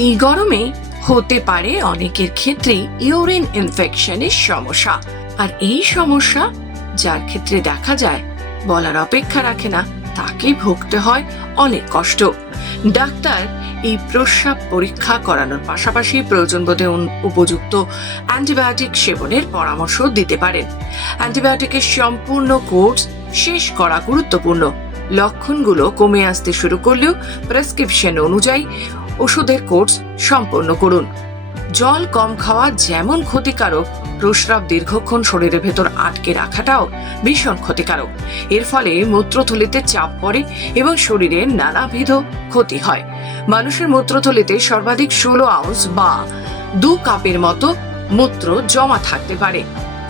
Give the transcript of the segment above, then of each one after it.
এই গরমে হতে পারে অনেকের ক্ষেত্রে ইউরিন ইনফেকশনের সমস্যা। আর এই সমস্যা যার ক্ষেত্রে দেখা যায় বলার অপেক্ষা রাখে না, তাকে ভুগতে হয় অনেক কষ্ট। ডাক্তার এই প্রস্রাব পরীক্ষা করানোর পাশাপাশি প্রয়োজন বোধে উপযুক্ত অ্যান্টিবায়োটিক সেবনের পরামর্শ দিতে পারেন। অ্যান্টিবায়োটিকের সম্পূর্ণ কোর্স শেষ করা গুরুত্বপূর্ণ। লক্ষণগুলো কমে আসতে শুরু করলেও প্রেসক্রিপশন অনুযায়ী ওষুধের কোর্স সম্পন্ন করুন। জল কম খাওয়া যেমন ক্ষতিকারক, প্রস্রাব দীর্ঘক্ষণ শরীরের ভেতর আটকে রাখাটাও ভীষণ ক্ষতিকারক। এর ফলে মূত্রথলিতে চাপ পড়ে এবং শরীরের নানাবিধ ক্ষতি হয়। মানুষের মূত্রথলিতে সর্বাধিক 16 আউন্স বা 2 কাপের মতো মূত্র জমা থাকতে পারে।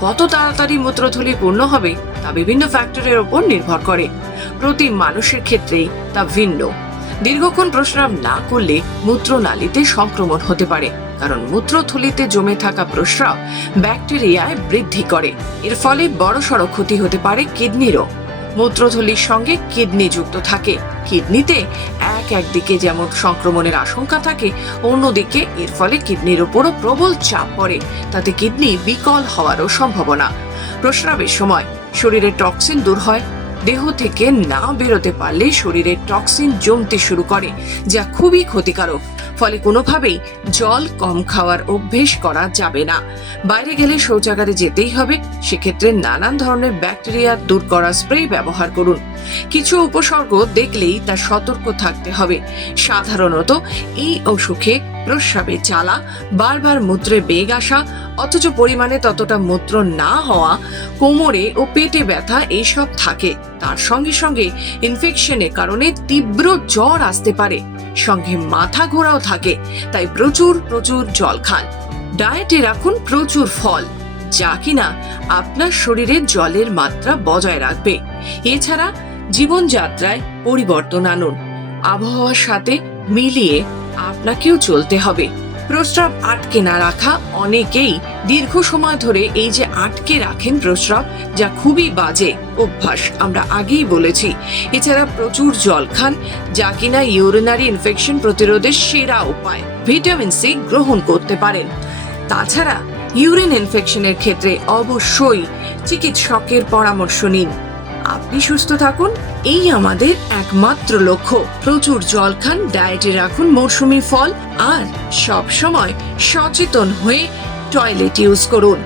কত তাড়াতাড়ি মূত্রথলি পূর্ণ হবে তা বিভিন্ন ফ্যাক্টরের উপর নির্ভর করে। প্রতি মানুষের ক্ষেত্রেই তা ভিন্ন। দীর্ঘক্ষণ প্রস্রাব না করলে মূত্রনালীতে সংক্রমণ হতে পারে, কারণ মূত্রথলিতে জমে থাকা প্রস্রাব ব্যাকটেরিয়ায় বৃদ্ধি করে। এর ফলে বড়সড় ক্ষতি হতে পারে কিডনিরও। মূত্রথলির সঙ্গে কিডনি যুক্ত থাকে। কিডনিতে একদিকে যেমন সংক্রমণের আশঙ্কা থাকে, অন্যদিকে এর ফলে কিডনির উপরও প্রবল চাপ পড়ে, তাতে কিডনি বিকল হওয়ারও সম্ভাবনা। প্রস্রাবের সময় শরীরের টক্সিন দূর হয়। দেহ থেকে না বেরোতে পারলে শরীরে টক্সিন জমতে শুরু করে, যা খুবই ক্ষতিকারক। ফলে কোনোভাবেই জল কম খাওয়ার অভ্যেস করা যাবে না। বাইরে গেলে শৌচাগারে যেতেই হবে, সেক্ষেত্রে নানান ধরনের ব্যাকটেরিয়া দূর করা স্প্রে ব্যবহার করুন। কিছু উপসর্গ দেখলেই তা সতর্ক থাকতে হবে। সাধারণত এই অসুখে প্রস্রাবে জ্বালা, বারবার মূত্রে বেগ আসা, অথচ পরিমাণে ততটা মূত্র না হওয়া, কোমরে ও পেটে ব্যথা এইসব থাকে। তার সঙ্গে সঙ্গে ইনফেকশনের কারণে তীব্র জ্বর আসতে পারে, সঙ্গে মাথা ঘোরাও থাকে। তাই প্রচুর জল খান। ডায়েটে রাখুন প্রচুর ফল, যা কিনা আপনার শরীরে জলের মাত্রা বজায় রাখবে। এছাড়া জীবনযাত্রায় পরিবর্তন আনুন। আবহাওয়ার সাথে মিলিয়ে আপনাকেও চলতে হবে। প্রস্রাব আটকে না রাখা, অনেকেই দীর্ঘ সময় ধরে এই যে আটকে রাখেন প্রস্রাব, যা খুবই বাজে অভ্যাস, আমরা আগেই বলেছি। এছাড়া প্রচুর জল খান, যা কিনা ইউরিনারি ইনফেকশন প্রতিরোধের সেরা উপায়। ভিটামিন সি গ্রহণ করতে পারেন। তাছাড়া ইউরিন ইনফেকশনের ক্ষেত্রে অবশ্যই চিকিৎসকের পরামর্শ নিন। আপনি সুস্থ থাকুন, এই আমাদের একমাত্র লক্ষ্য। প্রচুর জল খান, ডায়েটে রাখুন মৌসুমী ফল, আর সব সময় সচেতন হয়ে টয়লেট ইউজ করুন।